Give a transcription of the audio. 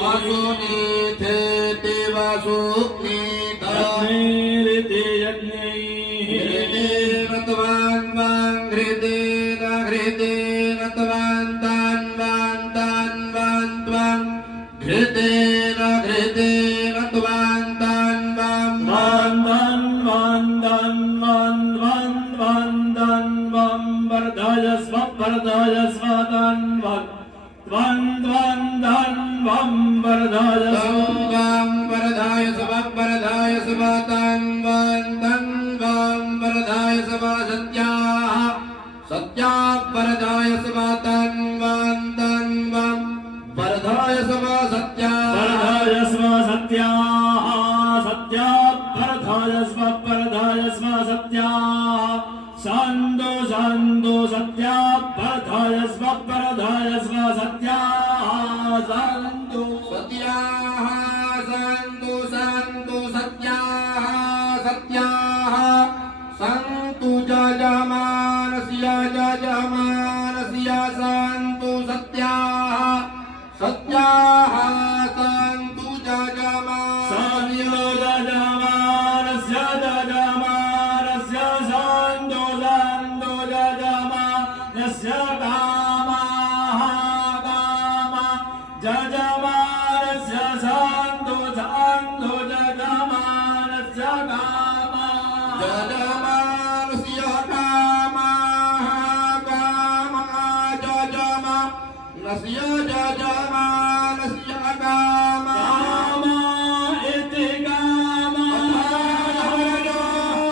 वासुनीथे ते वासुनीते घृतेन त्वान् वान् घृतेन घृतेन त्वान् तान् वान् तान् वान् त्वान् घृतेन घृतेन त्वान् तान् वान् वान् तान् वान् तान् वान् वान् वान् तान् वान् वरदाय स्वतान् वान् त्वान् त्वान् तान् वां वरदाय वरदाय स्वतान् वान् तान् वां वरदाय स्वा सत्याः वरदाय स्वतान् वान् तान् वां वरदाय स्वा सत्याः वरदाय स्वा सत्याः सान्दो सान्दो सत्याः वरदाय स्वा सत्याः सान्दो सत्याः सान्दो सान्दो सत्याः सत्याः सन्तु जजमानस्य सन्तु सत्याः सत्याः सन्तु जजमानस्य सन्तु सन्तु जजमानस्य कामाः कामा जजमानस्य सन्तु सन्तु जजमानस्य कामा जजमानस्य कामाः कामा जजमानस्य